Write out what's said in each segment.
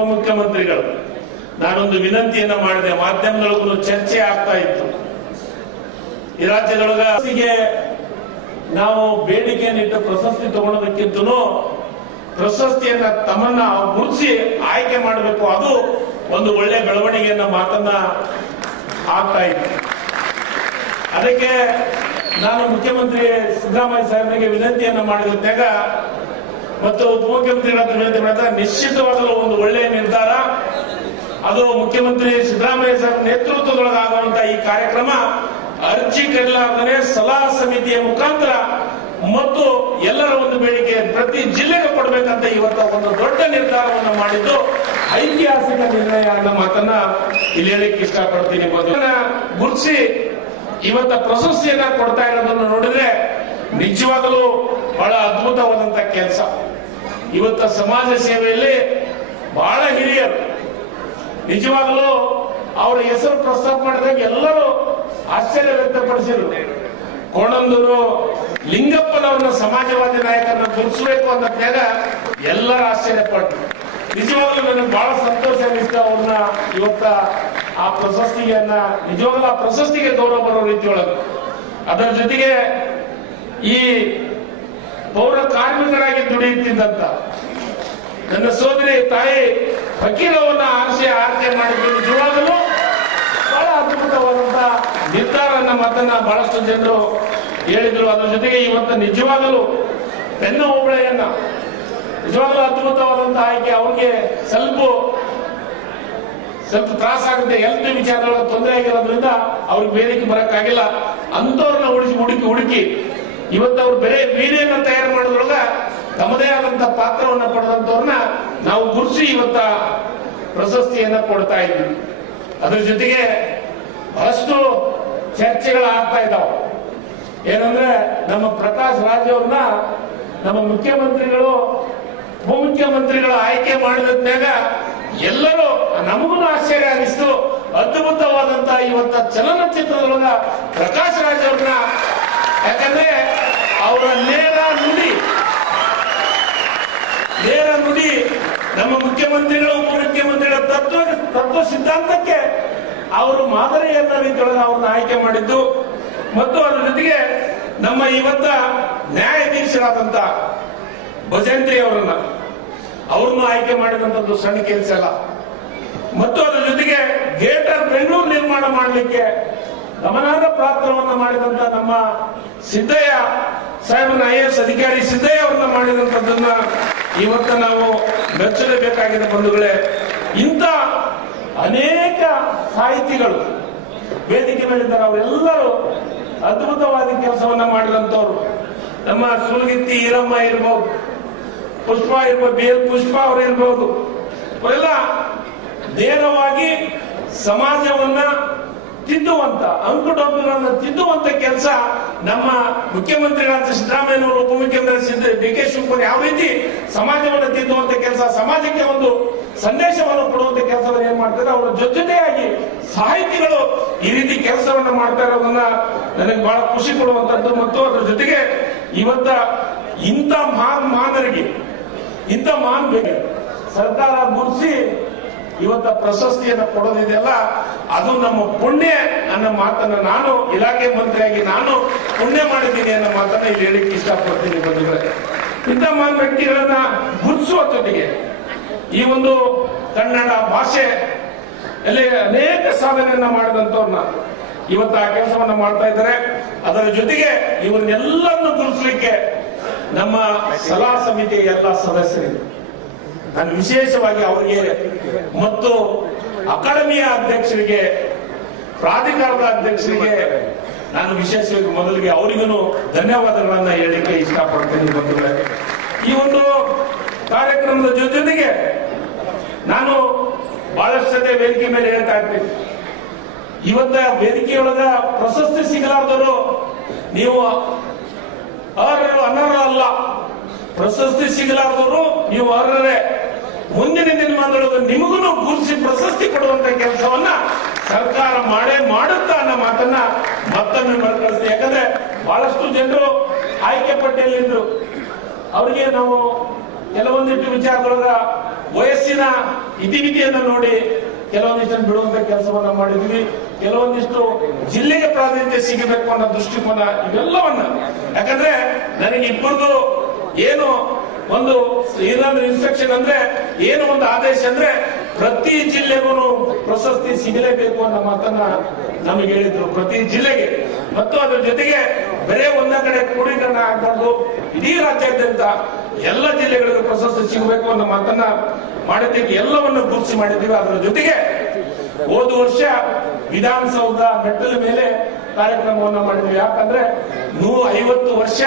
ಉಪಮುಖ್ಯಮಂತ್ರಿಗಳು ನಾನೊಂದು ವಿನಂತಿಯನ್ನ ಮಾಡಿದೆ. ಮಾಧ್ಯಮಗಳಿಗೂ ಚರ್ಚೆ ಆಗ್ತಾ ಇತ್ತು. ಈ ರಾಜ್ಯದೊಳಗೆ ನಾವು ಬೇಡಿಕೆಯನ್ನಿಟ್ಟು ಪ್ರಶಸ್ತಿ ತಗೊಳ್ಳೋದಕ್ಕಿಂತನೂ ಪ್ರಶಸ್ತಿಯನ್ನ ತಮ್ಮನ್ನ ಗುರುತಿಸಿ ಆಯ್ಕೆ ಮಾಡಬೇಕು, ಅದು ಒಂದು ಒಳ್ಳೆ ಬೆಳವಣಿಗೆಯನ್ನ ಮಾತನ್ನ ಆಗ್ತಾ ಇತ್ತು. ಅದಕ್ಕೆ ನಾನು ಮುಖ್ಯಮಂತ್ರಿ ಸಿದ್ದರಾಮಯ್ಯ ಸಾಹೇಬರಿಗೆ ವಿನಂತಿಯನ್ನ ಮಾಡಿದಾಗ ಮತ್ತು ಉಪಮುಖ್ಯಮಂತ್ರಿಗಳ ವಿನಂತಿ ಮಾಡಿದಾಗ ನಿಶ್ಚಿತವಾಗಲೂ ಒಂದು ಒಳ್ಳೆಯ ನಿರ್ಧಾರ. ಅದು ಮುಖ್ಯಮಂತ್ರಿ ಸಿದ್ದರಾಮಯ್ಯ ಸಾಹೇಬ್ ನೇತೃತ್ವದೊಳಗಾಗುವಂತಹ ಈ ಕಾರ್ಯಕ್ರಮ ಅರ್ಜಿ ಕರೆಯಲಾಗದೆ ಸಲಹಾ ಸಮಿತಿಯ ಮುಖಾಂತರ ಮತ್ತು ಎಲ್ಲರ ಒಂದು ಬೇಡಿಕೆ ಪ್ರತಿ ಜಿಲ್ಲೆಗೆ ಕೊಡಬೇಕಂತ ಇವತ್ತು ಒಂದು ದೊಡ್ಡ ನಿರ್ಧಾರವನ್ನು ಮಾಡಿದ್ದು ಐತಿಹಾಸಿಕ ನಿರ್ಣಯ ಅನ್ನೋ ಮಾತನ್ನ ಇಲ್ಲಿ ಹೇಳಿಕ್ಕೆ ಇಷ್ಟಪಡ್ತೀನಿ. ಗುರುತಿಸಿ ಇವತ್ತ ಪ್ರಶಸ್ತಿಯನ್ನ ಕೊಡ್ತಾ ಇರೋದನ್ನು ನೋಡಿದ್ರೆ ನಿಜವಾಗಲೂ ಬಹಳ ಅದ್ಭುತವಾದಂತ ಕೆಲಸ. ಇವತ್ತ ಸಮಾಜ ಸೇವೆಯಲ್ಲಿ ಬಹಳ ಹಿರಿಯರು ನಿಜವಾಗಲೂ ಅವರ ಹೆಸರು ಪ್ರಸ್ತಾಪ ಮಾಡಿದಾಗ ಎಲ್ಲರೂ ಆಶ್ಚರ್ಯ ವ್ಯಕ್ತಪಡಿಸಿದ್ರು. ಕೋಣಂದೂರು ಲಿಂಗಪ್ಪನವರನ್ನ ಸಮಾಜವಾದಿ ನಾಯಕರನ್ನ ಗುರುತಿಸಬೇಕು ಅಂದಾಗ ಎಲ್ಲರೂ ಆಶ್ಚರ್ಯಪಟ್ಟರು. ನಿಜವಾಗ್ಲೂ ನನಗೆ ಬಹಳ ಸಂತೋಷ ಅನಿಸ್ತು. ಅವ್ರನ್ನ ಇವತ್ತ ಆ ಪ್ರಶಸ್ತಿಯನ್ನ ನಿಜವಾಗ್ಲೂ ಆ ಪ್ರಶಸ್ತಿಗೆ ಗೌರವ ಬರೋ ರೀತಿಯೊಳಗೆ ಅದರ ಜೊತೆಗೆ ಈ ಪೌರ ಕಾರ್ಮಿಕರಾಗಿ ದುಡಿಯುತ್ತಿದ್ದಂತ ನನ್ನ ಸೋದರಿ ತಾಯಿ ಫಕೀರವನ್ನ ಆಯ್ಕೆ ಮಾಡಿದ್ದು ನಿಜವಾಗಲೂ ಬಹಳ ಅದ್ಭುತವಾದಂತ ನಿರ್ಧಾರ ಮಾತನ್ನ ಬಹಳಷ್ಟು ಜನರು ಹೇಳಿದ್ರು. ಅದರ ಜೊತೆಗೆ ಇವತ್ತು ನಿಜವಾಗಲೂ ಬೆನ್ನ ಹೋಬಳೆಯನ್ನ ನಿಜವಾಗಲೂ ಅದ್ಭುತವಾದಂತಹ ಆಯ್ಕೆ. ಅವ್ರಿಗೆ ಸ್ವಲ್ಪ ತ್ರಾಸ ಆಗುತ್ತೆ, ಹೆಲ್ತ್ ವಿಚಾರದೊಳಗೆ ತೊಂದರೆ ಆಗಿರೋದ್ರಿಂದ ಅವ್ರಿಗೆ ಬೇರೆಗೆ ಬರಕ್ಕಾಗಿಲ್ಲ. ಅಂತವ್ರನ್ನ ಹುಡುಕಿ ಇವತ್ತು ಅವ್ರು ಬೇರೆ ಬೀರೆಯನ್ನ ತಯಾರು ಮಾಡೋದ್ರೊಳಗ ತಮ್ಮದೇ ಆದಂತ ಪಾತ್ರವನ್ನ ಪಡೆದಂತವ್ರನ್ನ ನಾವು ಗುರುತಿಸಿ ಇವತ್ತ ಪ್ರಶಸ್ತಿಯನ್ನ ಕೊಡ್ತಾ ಇದ್ವಿ. ಅದ್ರ ಜೊತೆಗೆ ಬಹಳಷ್ಟು ಚರ್ಚೆಗಳಾಗ್ತಾ ಇದ್ದಾವೆ. ಏನಂದ್ರೆ ನಮ್ಮ ಪ್ರಕಾಶ್ ರಾಜ್ ಅವ್ರನ್ನ ನಮ್ಮ ಮುಖ್ಯಮಂತ್ರಿಗಳು ಉಪಮುಖ್ಯಮಂತ್ರಿಗಳು ಆಯ್ಕೆ ಮಾಡಿದಾಗ ಎಲ್ಲರೂ ನಮಗೂ ಆಶ್ಚರ್ಯ ಅನಿಸ್ತು. ಅದ್ಭುತವಾದಂತ ಇವತ್ತ ಚಲನಚಿತ್ರದೊಳಗ ಪ್ರಕಾಶ್ ರಾಜ್ ಅವ್ರನ್ನ, ಯಾಕಂದ್ರೆ ಅವರ ನೇರ ನುಡಿ ನಮ್ಮ ಮುಖ್ಯಮಂತ್ರಿಗಳು ಉಪಮುಖ್ಯಮಂತ್ರಿಗಳ ತತ್ವ ಸಿದ್ಧಾಂತಕ್ಕೆ ಅವರು ಮಾದರಿಯನ್ನ ರೀತಿಯೊಳಗೆ ಅವ್ರನ್ನ ಆಯ್ಕೆ ಮಾಡಿದ್ದು. ಮತ್ತು ಅದರ ಜೊತೆಗೆ ನಮ್ಮ ಇವತ್ತ ನ್ಯಾಯಾಧೀಶರಾದಂತ ಭಜಂತ್ರಿ ಅವ್ರನ್ನ ಆಯ್ಕೆ ಮಾಡಿದಂಥದ್ದು ಸಣ್ಣ ಕೆಲಸ ಅಲ್ಲ. ಮತ್ತು ಅದರ ಜೊತೆಗೆ ಗ್ರೇಟರ್ ಬೆಂಗಳೂರು ನಿರ್ಮಾಣ ಮಾಡಲಿಕ್ಕೆ ಗಮನಾರ್ಹ ಪಾತ್ರವನ್ನು ಮಾಡಿದಂತ ನಮ್ಮ ಸಿದ್ದಯ್ಯ ಸಾಹೇಬನ IAS ಅಧಿಕಾರಿ ಸಿದ್ದಯ್ಯ ಅವ್ರನ್ನ ಮಾಡಿದಂಥದ್ದನ್ನ ಇವತ್ತ ನಾವು ಮೆಚ್ಚಲೇಬೇಕಾಗಿದೆ ಬಂಧುಗಳೇ. ಇಂಥ ಅನೇಕ ಸಾಹಿತಿಗಳು ವೇದಿಕೆ ಮೇಲಿದ್ದಾರೆ. ಅವರೆಲ್ಲರೂ ಅದ್ಭುತವಾದ ಕೆಲಸವನ್ನ ಮಾಡಿದಂತವ್ರು. ನಮ್ಮ ಸೂಲಗಿತ್ತಿ ಈರಮ್ಮ ಇರ್ಬೋದು, ಪುಷ್ಪ ಇರ್ಬೋದು, ಬೇಲ್ ಪುಷ್ಪ ಅವರು ಇರ್ಬೋದು, ಅವರೆಲ್ಲ ನೇರವಾಗಿ ಸಮಾಜವನ್ನ ತಿದ್ದುವಂತ ಅಂಕುಡೊಂಕುಗಳನ್ನು ತಿದ್ದುವಂತ ಕೆಲಸ ನಮ್ಮ ಮುಖ್ಯಮಂತ್ರಿಗಳಾದ ಸಿದ್ದರಾಮಯ್ಯನವರು, ಉಪಮುಖ್ಯಮಂತ್ರಿ DK ಶಿವಕುಮಾರ್ ಯಾವ ರೀತಿ ಸಮಾಜವನ್ನು ತಿದ್ದುವಂತ ಕೆಲಸ, ಸಮಾಜಕ್ಕೆ ಒಂದು ಸಂದೇಶವನ್ನು ಕೊಡುವಂತ ಕೆಲಸವನ್ನು ಏನ್ ಮಾಡ್ತಾರೆ, ಅವರ ಜೊತೆಯಾಗಿ ಸಾಹಿತಿಗಳು ಈ ರೀತಿ ಕೆಲಸವನ್ನ ಮಾಡ್ತಾ ಇರೋದನ್ನ ನನಗೆ ಬಹಳ ಖುಷಿ ಕೊಡುವಂತದ್ದು. ಮತ್ತು ಅದರ ಜೊತೆಗೆ ಇವತ್ತ ಇಂಥ ಮಹಾನರಿಗೆ ಇಂಥ ಮಹಾನ್ ಬೇಕು ಸರ್ಕಾರ ಗುರುತಿಸಿ ಇವತ್ತ ಪ್ರಶಸ್ತಿಯನ್ನು ಕೊಡೋದಿದೆಯಲ್ಲ, ಅದು ನಮ್ಮ ಪುಣ್ಯ ಅನ್ನೋ ಮಾತನ್ನ ನಾನು ಇಲಾಖೆ ಮಂತ್ರಿಯಾಗಿ ನಾನು ಪುಣ್ಯ ಮಾಡಿದ್ದೀನಿ ಅನ್ನೋ ಮಾತನ್ನ ಇಲ್ಲಿ ಹೇಳಿಕ್ಕೆ ಇಷ್ಟಪಡ್ತೀನಿ ಬಂಧುಗಳೇ. ಇಂಥ ಮಹಾನ್ ವ್ಯಕ್ತಿಗಳನ್ನ ಗುರುತಿಸುವ ಜೊತೆಗೆ ಈ ಒಂದು ಕನ್ನಡ ಭಾಷೆ ಅಲ್ಲಿ ಅನೇಕ ಸಾಧನೆಯನ್ನ ಮಾಡಿದಂತವ್ರನ್ನ ಇವತ್ತು ಆ ಕೆಲಸವನ್ನ ಮಾಡ್ತಾ ಇದ್ದಾರೆ. ಅದರ ಜೊತೆಗೆ ಇವನ್ನೆಲ್ಲರನ್ನು ಗುರುತಿಸಲಿಕ್ಕೆ ನಮ್ಮ ಸಲಹಾ ಸಮಿತಿಯ ಎಲ್ಲ ಸದಸ್ಯರಿಗೆ ನಾನು ವಿಶೇಷವಾಗಿ ಅವರಿಗೆ ಮತ್ತು ಅಕಾಡೆಮಿಯ ಅಧ್ಯಕ್ಷರಿಗೆ, ಪ್ರಾಧಿಕಾರದ ಅಧ್ಯಕ್ಷರಿಗೆ ನಾನು ವಿಶೇಷವಾಗಿ ಮೊದಲಿಗೆ ಅವರಿಗೂ ಧನ್ಯವಾದಗಳನ್ನ ಹೇಳಲಿಕ್ಕೆ ಇಷ್ಟಪಡ್ತೀನಿ ಬಂಧುಗಳೇ. ಈ ಒಂದು ಕಾರ್ಯಕ್ರಮದ ಜೊತೆಗೆ ನಾನು ಬಹಳಷ್ಟು ಜೊತೆ ವೇದಿಕೆ ಮೇಲೆ ಹೇಳ್ತಾ ಇರ್ತೀನಿ, ಇವತ್ತ ವೇದಿಕೆಯೊಳಗ ಪ್ರಶಸ್ತಿ ಸಿಗಲಾರ್ದವರು ನೀವು ಅನರ್ಹ ಅಲ್ಲ, ಪ್ರಶಸ್ತಿ ಸಿಗಲಾರ್ದವರು ನೀವು ಅರ್ಹರೇ. ಮುಂದಿನ ದಿನಮಾನದೊಳಗೆ ನಿಮಗೂ ಗುರುತಿಸಿ ಪ್ರಶಸ್ತಿ ಕೊಡುವಂತ ಕೆಲಸವನ್ನ ಸರ್ಕಾರ ಮಾಡುತ್ತಾ ಅನ್ನೋ ಮಾತನ್ನ ಮತ್ತೊಮ್ಮೆ ಮರುಕಳಿಸ್ತೀವಿ. ಯಾಕಂದ್ರೆ ಬಹಳಷ್ಟು ಜನರು ಆಯ್ಕೆ ಪಟ್ಟಿಯಲ್ಲಿದ್ರು, ಅವರಿಗೆ ನಾವು ಕೆಲವೊಂದಿಷ್ಟು ವಿಚಾರದೊಳಗ ವಯಸ್ಸಿನ ಇತಿಮಿತಿಯನ್ನು ನೋಡಿ ಕೆಲವೊಂದಿಷ್ಟನ್ನು ಬಿಡುವಂತ ಕೆಲಸವನ್ನ ಮಾಡಿದ್ವಿ. ಕೆಲವೊಂದಿಷ್ಟು ಜಿಲ್ಲೆಗೆ ಪ್ರಾಧಾನ್ಯತೆ ಸಿಗಬೇಕು ಅನ್ನೋ ದೃಷ್ಟಿಕೋನ ಇವೆಲ್ಲವನ್ನ, ಯಾಕಂದ್ರೆ ನನಗೆ ಇಬ್ಬರದು ಏನು ಒಂದು ಏನಾದ್ರೂ ಇನ್ಸ್ಟ್ರಕ್ಷನ್ ಅಂದ್ರೆ ಏನು ಒಂದು ಆದೇಶ ಅಂದ್ರೆ ಪ್ರತಿ ಜಿಲ್ಲೆಗೂ ಪ್ರಶಸ್ತಿ ಸಿಗಲೇಬೇಕು ಅನ್ನೋ ಮಾತನ್ನ ನಮಗೆ ಹೇಳಿದ್ರು, ಪ್ರತಿ ಜಿಲ್ಲೆಗೆ. ಮತ್ತು ಅದರ ಜೊತೆಗೆ ಬೇರೆ ಒಂದ ಕಡೆ ಕ್ರೋಢೀಕರಣ ಆಗಬಾರ್ದು, ಇಡೀ ರಾಜ್ಯಾದ್ಯಂತ ಎಲ್ಲ ಜಿಲ್ಲೆಗಳಿಗೂ ಪ್ರಶಸ್ತಿ ಸಿಗಬೇಕು ಅನ್ನೋ ಮಾತನ್ನ ಮಾಡಿದ್ದಕ್ಕೆ ಎಲ್ಲವನ್ನು ಗುರುತಿಸಿ ಮಾಡಿದ್ದೀವಿ. ಅದರ ಜೊತೆಗೆ ಹೋದ ವರ್ಷ ವಿಧಾನಸೌಧ ಮೆಟ್ಟಲ ಮೇಲೆ ಕಾರ್ಯಕ್ರಮವನ್ನ ಮಾಡಿದ್ವಿ. ಯಾಕಂದ್ರೆ 50 ವರ್ಷ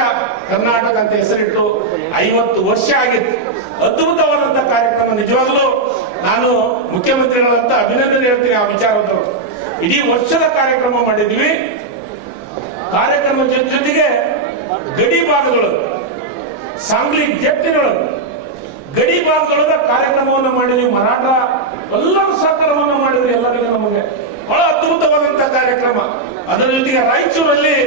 ಕರ್ನಾಟಕ ಅಂತ ಹೆಸರಿಟ್ಟು 50 ವರ್ಷ ಆಗಿತ್ತು. ಅದ್ಭುತವಾದಂತ ಕಾರ್ಯಕ್ರಮ. ನಿಜವಾಗ್ಲೂ ನಾನು ಮುಖ್ಯಮಂತ್ರಿಗಳಂತ ಅಭಿನಂದನೆ ಹೇಳ್ತೀನಿ ಆ ವಿಚಾರದವರು. ಇಡೀ ವರ್ಷದ ಕಾರ್ಯಕ್ರಮ ಮಾಡಿದ್ವಿ. ಕಾರ್ಯಕ್ರಮ ಜೊತೆಗೆ ಗಡಿ ಭಾಗದೊಳಗೆ ಸಾಂಗ್ಲಿ ಜಪ್ತಿನೊಳಗೆ ಗಡಿ ಭಾಗದೊಳಗ ಕಾರ್ಯಕ್ರಮವನ್ನು ಮಾಡಿದ್ವಿ. ಮರಾಠ ಎಲ್ಲರೂ ಸಹಕಾರವನ್ನು ಮಾಡಿದ್ವಿ. ಎಲ್ಲರಿಗೂ ನಮಗೆ ಬಹಳ ಅದ್ಭುತವಾದಂತಹ ಕಾರ್ಯಕ್ರಮ. ಅದರ ಜೊತೆಗೆ ರಾಯಚೂರಲ್ಲಿ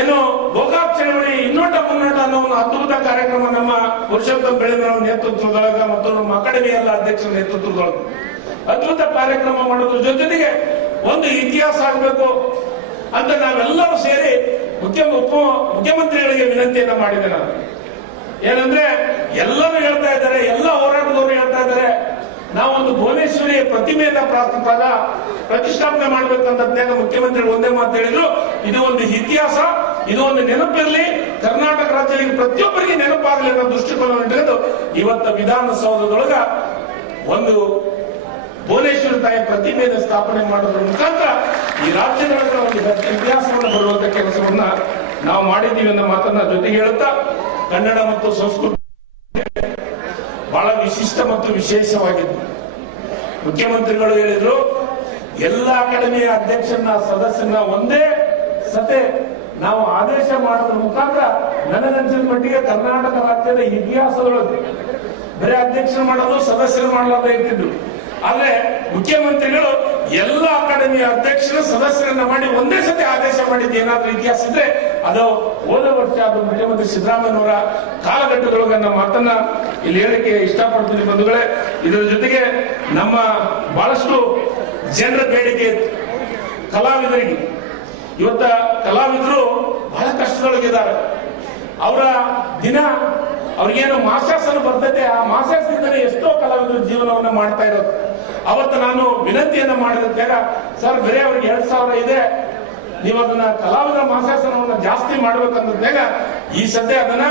ಏನು ಗೋಕಾಕ್ ಚಳವಳಿ ಇನ್ನೋಟ ಮುನ್ನೋಟ ಅನ್ನೋ ಒಂದು ಅದ್ಭುತ ಕಾರ್ಯಕ್ರಮ ನಮ್ಮ ಪುರುಷೋತ್ತಮ ಬೆಳೆದವರ ನೇತೃತ್ವದೊಳಗ ಮತ್ತು ನಮ್ಮ ಅಕಾಡೆಮಿ ಎಲ್ಲ ಅಧ್ಯಕ್ಷರ ನೇತೃತ್ವದೊಳಗೆ ಅದ್ಭುತ ಕಾರ್ಯಕ್ರಮ ಮಾಡೋದ್ರ ಜೊತೆಗೆ ಒಂದು ಇತಿಹಾಸ ಆಗಬೇಕು ಅಂತ ನಾವೆಲ್ಲರೂ ಸೇರಿ ಮುಖ್ಯಮಂತ್ರಿಗಳಿಗೆ ವಿನಂತಿಯನ್ನ ಮಾಡಿದೆ ನಾನು. ಏನಂದ್ರೆ ಎಲ್ಲರೂ ಹೇಳ್ತಾ ಇದ್ದಾರೆ, ಎಲ್ಲ ಹೋರಾಟದವರು ಹೇಳ್ತಾ ಇದ್ದಾರೆ, ನಾವೊಂದು ಭುವನೇಶ್ವರಿ ಪ್ರತಿಮೆಯನ್ನ ಪ್ರತಿಷ್ಠಾಪನೆ ಮಾಡ್ಬೇಕಂತ ಮುಖ್ಯಮಂತ್ರಿಗಳು ಒಂದೇ ಮಾತು ಹೇಳಿದ್ರು. ಇದು ಒಂದು ಇತಿಹಾಸ, ಇದು ಒಂದು ನೆನಪಿರಲಿ, ಕರ್ನಾಟಕ ರಾಜ್ಯದಲ್ಲಿ ಪ್ರತಿಯೊಬ್ಬರಿಗೆ ನೆನಪಾಗಲಿ ಅನ್ನೋ ದೃಷ್ಟಿಕೋನವನ್ನು ಇಟ್ಕೊಂಡು ಇವತ್ತು ವಿಧಾನಸೌಧದೊಳಗ ಒಂದು ಭುವನೇಶ್ವರಿ ತಾಯಿ ಪ್ರತಿಮೆಯನ್ನು ಸ್ಥಾಪನೆ ಮಾಡೋದ್ರ ಮುಖಾಂತರ ಈ ರಾಜ್ಯದೊಳಗ ಒಂದು ಇತಿಹಾಸವನ್ನು ಬರುವಂತ ಕೆಲಸವನ್ನ ನಾವು ಮಾಡಿದ್ದೀವಿ ಅನ್ನೋ ಮಾತನ್ನ ಜೊತೆಗೆ ಹೇಳುತ್ತಾ, ಕನ್ನಡ ಮತ್ತು ಸಂಸ್ಕೃತಿ ಬಹಳ ವಿಶಿಷ್ಟ ಮತ್ತು ವಿಶೇಷವಾಗಿದ್ದು ಮುಖ್ಯಮಂತ್ರಿಗಳು ಹೇಳಿದ್ರು, ಎಲ್ಲ ಅಕಾಡೆಮಿಯ ಅಧ್ಯಕ್ಷರನ್ನ ಸದಸ್ಯರನ್ನ ಒಂದೇ ಸತೆ ನಾವು ಆದೇಶ ಮಾಡೋದ್ರ ಮುಖಾಂತರ ನನಗನ್ಸಿದ ಮಟ್ಟಿಗೆ ಕರ್ನಾಟಕ ರಾಜ್ಯದ ಇತಿಹಾಸದೊಳಗೆ ಬರೀ ಅಧ್ಯಕ್ಷರು ಮಾಡೋದು ಸದಸ್ಯರು ಮಾಡಲಾರ್ದ ಇರ್ತಿದ್ರು. ಆದ್ರೆ ಮುಖ್ಯಮಂತ್ರಿಗಳು ಎಲ್ಲ ಅಕಾಡೆಮಿಯ ಅಧ್ಯಕ್ಷರು ಸದಸ್ಯರನ್ನ ಮಾಡಿ ಒಂದೇ ಸತಿ ಆದೇಶ ಮಾಡಿದ್ದು ಏನಾದ್ರೂ ಇತಿಹಾಸ ಇದ್ರೆ ಅದು ಹೋದ ವರ್ಷ ಅದು ಮುಖ್ಯಮಂತ್ರಿ ಸಿದ್ದರಾಮಯ್ಯನವರ ಕಾಲಘಟ್ಟದೊಳಗೆ ನಮ್ಮ ಮಾತನ್ನ ಇಲ್ಲಿ ಹೇಳಿಕೆ ಇಷ್ಟಪಡ್ತೀನಿ ಬಂಧುಗಳೇ. ಇದರ ಜೊತೆಗೆ ನಮ್ಮ ಬಹಳಷ್ಟು ಜನರ ಬೇಡಿಕೆ ಕಲಾವಿದರಿಗೆ, ಇವತ್ತ ಕಲಾವಿದರು ಬಹಳ ಕಷ್ಟದೊಳಗಿದ್ದಾರೆ. ಅವರ ದಿನ ಅವ್ರಿಗೇನು ಮಾಸಾಸನ ಬರ್ತೈತೆ, ಆ ಮಾಸಾಸನದಲ್ಲಿ ಎಷ್ಟೋ ಕಲಾವಿದರು ಜೀವನವನ್ನ ಮಾಡ್ತಾ ಇರೋದು. ಅವತ್ತು ನಾನು ವಿನಂತಿಯನ್ನ ಮಾಡಿದಾಗ, ಸರ್ ಬೇರೆ ಅವ್ರಿಗೆ 2,000 ಇದೆ, ನೀವು ಅದನ್ನ ಕಲಾವಿದರ ಮಾಸಾಸನವನ್ನ ಜಾಸ್ತಿ ಮಾಡ್ಬೇಕಂದಾಗ ಈ ಸದ್ಯ ಅದನ್ನ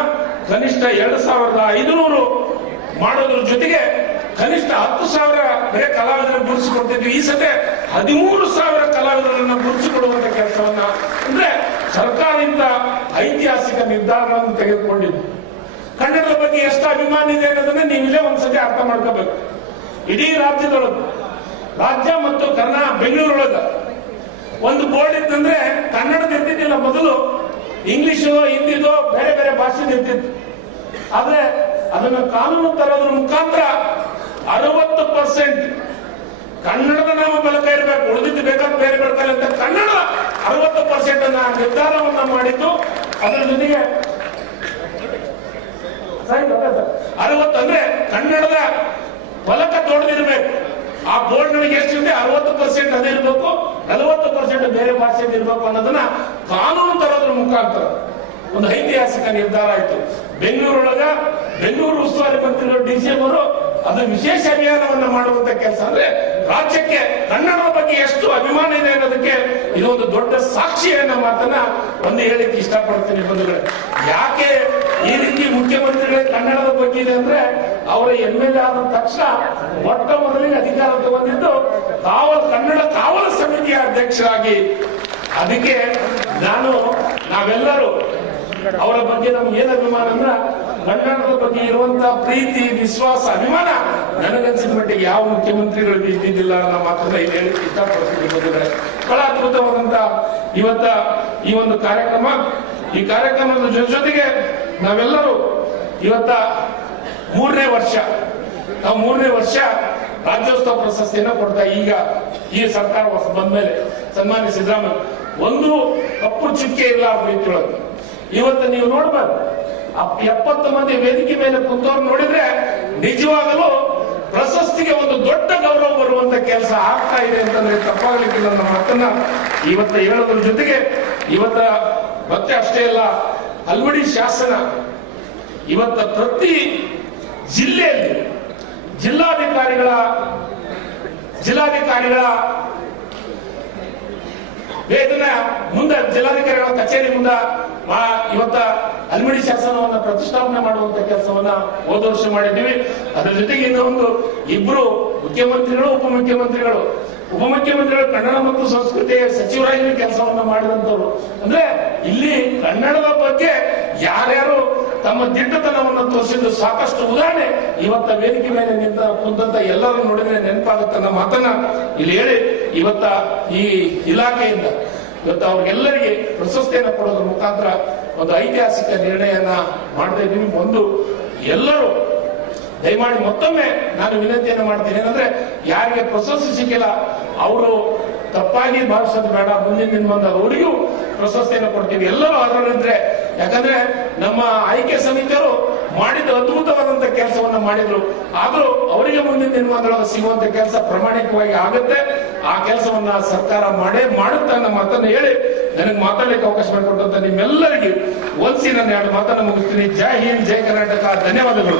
ಕನಿಷ್ಠ 2,500 ಮಾಡೋದ್ರ ಜೊತೆಗೆ ಕನಿಷ್ಠ 10,000 ಬೇರೆ ಕಲಾವಿದರನ್ನು ಗುರುತಿಸಿಕೊಡ್ತಿದ್ವಿ. ಈ ಸದ್ಯ 13,000 ಕಲಾವಿದರನ್ನ ಗುರುತಿಸಿಕೊಡುವಂತ ಕೆಲಸವನ್ನ ಅಂದ್ರೆ ಸರ್ಕಾರದಿಂದ ಐತಿಹಾಸಿಕ ನಿರ್ಧಾರಗಳನ್ನು ತೆಗೆದುಕೊಂಡಿದ್ದು. ಕನ್ನಡದ ಬಗ್ಗೆ ಎಷ್ಟು ಅಭಿಮಾನ ಇದೆ ಅನ್ನೋದನ್ನ ನೀವಿಲ್ಲೇ ಒಂದ್ಸತಿ ಅರ್ಥ ಮಾಡ್ಕೋಬೇಕು. ಇಡೀ ರಾಜ್ಯದೊಳಗೆ, ರಾಜ್ಯ ಮತ್ತು ಬೆಂಗಳೂರೊಳಗ ಒಂದು ಬೋರ್ಡ್ ಇತ್ತಂದ್ರೆ ಕನ್ನಡದ ಇರ್ತಿದ್ದಿಲ್ಲ. ಮೊದಲು ಇಂಗ್ಲಿಷು, ಹಿಂದಿದೋ ಬೇರೆ ಬೇರೆ ಭಾಷೆ ಇರ್ತಿತ್ತು. ಆದ್ರೆ ಅದನ್ನ ಕಾನೂನು ತರೋದ್ರ ಮುಖಾಂತರ 60% ಕನ್ನಡದ ನಾಮ ಫಲಕ ಇರಬೇಕು, ಉಳಿದಿದ್ದು ಬೇಕಾದ್ರೆ ಬೇರೆ ಬರ್ತಾರೆ ಅಂತ ಕನ್ನಡ 60% ಅನ್ನ ನಿರ್ಧಾರವನ್ನ ಮಾಡಿದ್ದು. ಅದರ ಜೊತೆಗೆ 60 ಅಂದ್ರೆ ಕನ್ನಡದ ಫಲಕ ದೊಡ್ಡದಿರ್ಬೇಕು. ಆ ಬೋರ್ಡ್ ನಮಗೆ ಎಷ್ಟಿದೆ 60% ಅದೇ ಇರ್ಬೇಕು, 40% ಬೇರೆ ಭಾಷೆಯಲ್ಲಿ ಇರ್ಬೇಕು ಅನ್ನೋದನ್ನ ಕಾನೂನು ತರೋದ್ರ ಮುಖಾಂತರ ಒಂದು ಐತಿಹಾಸಿಕ ನಿರ್ಧಾರ ಆಯ್ತು. ಬೆಂಗಳೂರು ಉಸ್ತುವಾರಿ ಮಂತ್ರಿಗಳು DCM ಅವರು ಅದು ವಿಶೇಷ ಅಭಿಯಾನವನ್ನ ಮಾಡುವಂತ ಕೆಲಸ. ಅಂದ್ರೆ ರಾಜ್ಯಕ್ಕೆ ಕನ್ನಡದ ಬಗ್ಗೆ ಎಷ್ಟು ಅಭಿಮಾನ ಇದೆ ಅನ್ನೋದಕ್ಕೆ ಇದೊಂದು ದೊಡ್ಡ ಸಾಕ್ಷಿ ಅನ್ನೋ ಮಾತನ್ನ ಒಂದು ಹೇಳಿಕ್ಕೆ ಇಷ್ಟಪಡ್ತೀನಿ ಬಂಧುಗಳೇ. ಯಾಕೆ ಈ ರೀತಿ ಮುಖ್ಯಮಂತ್ರಿಗಳೇ ಕನ್ನಡದ ಬಗ್ಗೆ ಇದೆ ಅಂದ್ರೆ, ಅವರ MLA ಆದ ತಕ್ಷಣ ಮೊಟ್ಟ ಮೊದಲಿಗೆ ಅಧಿಕಾರ ತಗೊಂಡಿದ್ದು ಕನ್ನಡ ಕಾವಲ ಸಮಿತಿಯ ಅಧ್ಯಕ್ಷರಾಗಿ. ಅದಕ್ಕೆ ನಾವೆಲ್ಲರೂ ಅವರ ಬಗ್ಗೆ ನಮ್ಗೆ ಏನ್ ಅಭಿಮಾನ ಅಂದ್ರ, ಕನ್ನಡದ ಬಗ್ಗೆ ಇರುವಂತಹ ಪ್ರೀತಿ, ವಿಶ್ವಾಸ, ಅಭಿಮಾನ ನನಗನ್ಸಿದ ಮಟ್ಟಿಗೆ ಯಾವ ಮುಖ್ಯಮಂತ್ರಿಗಳಿಗೂ ಇದ್ದಿದ್ದಿಲ್ಲ ಅನ್ನೋ ಮಾತನ್ನ ಇಲ್ಲಿ ಹೇಳಕ್ಕೆ ಇಷ್ಟಪಡ್ತೀನಿ ಬಂದಿದ್ದಾರೆ. ಬಹಳ ಅದ್ಭುತವಾದಂತ ಇವತ್ತ ಈ ಒಂದು ಕಾರ್ಯಕ್ರಮ. ಈ ಕಾರ್ಯಕ್ರಮದ ಜೊತೆಗೆ ನಾವೆಲ್ಲರೂ ಇವತ್ತ 3ನೇ ವರ್ಷ ರಾಜ್ಯೋತ್ಸವ ಪ್ರಶಸ್ತಿಯನ್ನ ಕೊಡ್ತಾ ಈಗ ಈ ಸರ್ಕಾರ ಬಂದ್ಮೇಲೆ ಸನ್ಮಾನ್ಯ ಸಿದ್ದರಾಮಯ್ಯ ಒಂದು ಕಪ್ಪು ಚುಕ್ಕೆ ಇಲ್ಲ ರೀತಿಯೊಳಗೆ ಇವತ್ತು ನೀವು ನೋಡ್ಬಾರ್ದು. 70 ಮಂದಿ ವೇದಿಕೆ ಮೇಲೆ ಕುಂತವ್ರು ನೋಡಿದ್ರೆ ನಿಜವಾಗಲೂ ಪ್ರಶಸ್ತಿಗೆ ಒಂದು ದೊಡ್ಡ ಗೌರವ ಬರುವಂತ ಕೆಲಸ ಆಗ್ತಾ ಇದೆ ಅಂತಂದ್ರೆ ತಪ್ಪಾಗಲಿಕ್ಕಿಲ್ಲ. ನಮ್ಮ ಮಾತನ್ನ ಇವತ್ತ ಹೇಳೋದ್ರ ಜೊತೆಗೆ ಇವತ್ತ ಮತ್ತೆ ಅಷ್ಟೇ ಅಲ್ಲ, ಹಲ್ವಡಿ ಶಾಸನ ಇವತ್ತ ಪ್ರತಿ ಜಿಲ್ಲೆಯಲ್ಲಿ ಜಿಲ್ಲಾಧಿಕಾರಿಗಳ ವೇತನ ಮುಂದೆ ಜಿಲ್ಲಾಧಿಕಾರಿಗಳ ಕಚೇರಿ ಮುಂದೆ ಇವತ್ತ ಹಲ್ಮಿಡಿ ಶಾಸನವನ್ನ ಪ್ರತಿಷ್ಠಾಪನೆ ಮಾಡುವಂತ ಕೆಲಸವನ್ನ ಹೋದ ವರ್ಷ ಮಾಡಿದ್ದೀವಿ. ಅದರ ಜೊತೆಗೆ ಇನ್ನೊಂದು ಇಬ್ರು ಮುಖ್ಯಮಂತ್ರಿಗಳು ಉಪಮುಖ್ಯಮಂತ್ರಿಗಳು ಕನ್ನಡ ಮತ್ತು ಸಂಸ್ಕೃತಿ ಸಚಿವರಾಗಿ ಕೆಲಸವನ್ನ ಮಾಡಿದಂತವ್ರು. ಅಂದ್ರೆ ಇಲ್ಲಿ ಕನ್ನಡದ ಬಗ್ಗೆ ಯಾರ್ಯಾರು ತಮ್ಮ ದಿಟ್ಟತನವನ್ನು ತೋರಿಸಿದ್ದು ಸಾಕಷ್ಟು ಉದಾಹರಣೆ ಇವತ್ತ ವೇದಿಕೆ ಮೇಲೆ ಕುಂತ ಎಲ್ಲರೂ ನೋಡಿದ್ರೆ ನೆನಪಾಗುತ್ತೆ ನಮ್ಮ ಮಾತನ್ನ ಇಲ್ಲಿ ಹೇಳಿ ಇವತ್ತ ಈ ಇಲಾಖೆಯಿಂದ ಇವತ್ತು ಅವ್ರಿಗೆಲ್ಲರಿಗೆ ಪ್ರಶಸ್ತಿಯನ್ನು ಕೊಡೋದ್ರ ಮುಖಾಂತರ ಒಂದು ಐತಿಹಾಸಿಕ ನಿರ್ಣಯನ ಮಾಡ್ತಾ ಇದ್ದೀವಿ. ಒಂದು ಎಲ್ಲರೂ ದಯಮಾಡಿ ಮತ್ತೊಮ್ಮೆ ನಾನು ವಿನಂತಿಯನ್ನು ಮಾಡ್ತೀನಿ, ಏನಂದ್ರೆ ಯಾರಿಗೆ ಪ್ರಶಸ್ತಿ ಸಿಕ್ಕಿಲ್ಲ ಅವರು ತಪ್ಪಾಗಿ ಭಾವಿಸೋದು ಬೇಡ. ಮುಂದಿನ ದಿನವಂದ ಅವರಿಗೂ ಪ್ರಶಸ್ತಿಯನ್ನು ಕೊಡ್ತೀವಿ, ಎಲ್ಲರೂ ಅರ್ಹರಿದ್ರೆ. ಯಾಕಂದ್ರೆ ನಮ್ಮ ಆಯ್ಕೆ ಸಮಿತಿಯವರು ಮಾಡಿದ ಅದ್ಭುತವಾದಂತ ಕೆಲಸವನ್ನ ಮಾಡಿದ್ರು. ಆದ್ರೂ ಅವರಿಗೆ ಮುಂದಿನ ದಿನಮಾನದೊಳಗೆ ಸಿಗುವಂತ ಕೆಲಸ ಪ್ರಾಮಾಣಿಕವಾಗಿ ಆಗುತ್ತೆ. ಆ ಕೆಲಸವನ್ನ ಸರ್ಕಾರ ಮಾಡುತ್ತೆ ಅನ್ನೋ ಮಾತನ್ನು ಹೇಳಿ ನನಗೆ ಮಾತಾಡಲಿಕ್ಕೆ ಅವಕಾಶ ಮಾಡಿಕೊಟ್ಟಂತ ನಿಮ್ಮೆಲ್ಲರಿಗೂ ಒಂದ್ಸಿ ನಾನು 2 ಮಾತನ್ನು ಮುಗಿಸ್ತೀನಿ. ಜೈ ಹಿಂದ್, ಜೈ ಕರ್ನಾಟಕ. ಧನ್ಯವಾದಗಳು.